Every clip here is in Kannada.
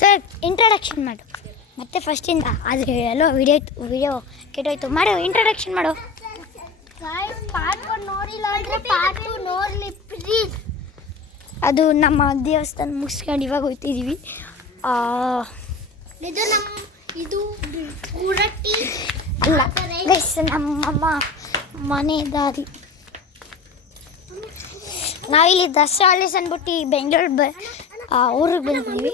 ಸರ್ ಇಂಟ್ರಡಕ್ಷನ್ ಮಾಡು ಮತ್ತೆ ಫಸ್ಟಿಂದ ಅದು ಎಲ್ಲೋ ವಿಡಿಯೋ ಕೆಟ್ಟೋಯ್ತು. ಮಾಡು ಇಂಟ್ರಡಕ್ಷನ್ ಮಾಡು. ಅದು ನಮ್ಮ ದೇವಸ್ಥಾನ ಮುಗಿಸ್ಕೊಂಡು ಇವಾಗ ಹೋಗ್ತಿದ್ದೀವಿ. ಅಲ್ಲ ಗೈಸ್, ನಮ್ಮಮ್ಮ ಮನೆ ದಾರಿ. ನಾವಿಲ್ಲಿ ದಸರಾ ಹಾಲಿಡೇಸ್ ಅಂದ್ಬಿಟ್ಟು ಬೆಂಗಳೂರು ಊರಿಗೆ ಬಂದಿದ್ದೀವಿ.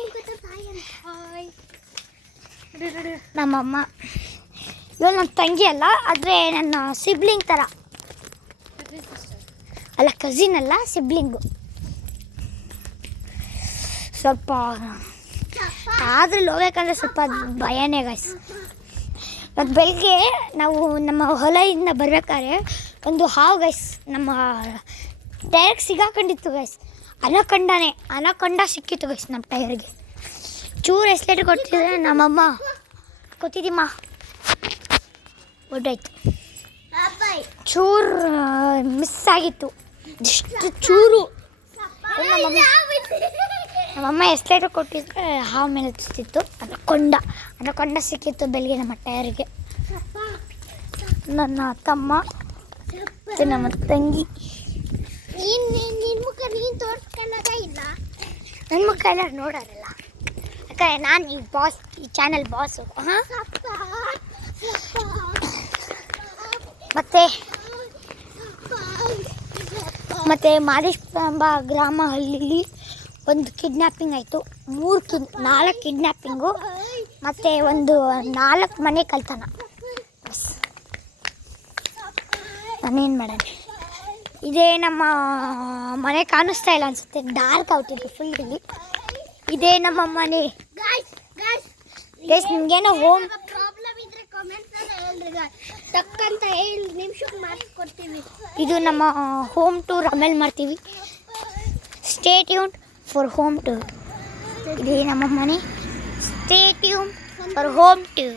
ನಮ್ಮಮ್ಮ ಇವಾಗ ನನ್ನ ತಂಗಿ ಅಲ್ಲ, ಆದರೆ ನನ್ನ ಸಿಬ್ಲಿಂಗ್ ಥರ. ಅಲ್ಲ, ಕಸಿನ್ ಅಲ್ಲ, ಸಿಬ್ಲಿಂಗು. ಸ್ವಲ್ಪ ಆದರೂ ಹೋಗ್ಬೇಕಂದ್ರೆ ಸ್ವಲ್ಪ ಭಯನೇ ಗೈಸ್. ಮತ್ತು ಬೆಳಗ್ಗೆ ನಾವು ನಮ್ಮ ಹೊಲದಿಂದ ಬರ್ಬೇಕಾದ್ರೆ ಒಂದು ಹಾವು ಗೈಸ್ ನಮ್ಮ ಟೈರ್ಗೆ ಸಿಗಾಕೊಂಡಿತ್ತು ಗೈಸ್. ಅನಕೊಂಡ ಸಿಕ್ಕಿತ್ತು ಗೈಸ್ ನಮ್ಮ ಟೈರ್ಗೆ. ಚೂರು ಎಸ್ಲೇಟ್ ಕೊಡ್ತಿದ್ರೆ ನಮ್ಮಮ್ಮ ಕೊತ್ತಿದ್ದೀಮ್ಮ ಒಡ್ಡಾಯ್ತು. ಚೂರು ಮಿಸ್ ಆಗಿತ್ತು, ಇಷ್ಟು ಚೂರು. ನಮ್ಮಮ್ಮ ಎಸ್ಲೇಟರ್ ಕೊಟ್ಟಿದ್ರೆ ಹಾವು ಮೇಲೆ ಹತ್ತಿತ್ತು. ಅನಕೊಂಡ ಸಿಕ್ಕಿತ್ತು ಬೆಳಗ್ಗೆ ನಮ್ಮ ಟೈರ್ಗೆ. ನನ್ನ ತಮ್ಮ ಮತ್ತು ನಮ್ಮ ತಂಗಿ. ನನ್ನ ಮುಖ ಎಲ್ಲ ನೋಡೋರಲ್ಲ, ಯಾಕಂದರೆ ನಾನು ಈ ಚಾನಲ್ ಬಾಸು. ಮತ್ತು ಮಾದೇಶ್ವರ ಗ್ರಾಮ ಹಳ್ಳಿಲಿ ಒಂದು ಕಿಡ್ನ್ಯಾಪಿಂಗ್ ಆಯಿತು. 4 ಕಿಡ್ನ್ಯಾಪಿಂಗು ಮತ್ತು ಒಂದು 4 ಮನೆ ಕಳ್ತನ. ನಾನೇನು ಮಾಡೋಣ. ಇದೇ ನಮ್ಮ ಮನೆ ಕಾಣಿಸ್ತಾ ಇಲ್ಲ ಅನಿಸುತ್ತೆ, ಡಾರ್ಕ್ ಔಟಿದೆ ಫುಲ್ ಇಲ್ಲಿ. ಇದೇ ನಮ್ಮ ಮನೆ ಗೈಸ್. ನಿಮಗೇನೋ ಹೋಮ್ ಇದು ನಮ್ಮ ಹೋಮ್ ಟೂರ್ ಆಮೇಲೆ ಮಾಡ್ತೀವಿ. Stay tuned for home tour. ಇದೇ ನಮ್ಮ ಮನೆ. Stay tuned for home tour.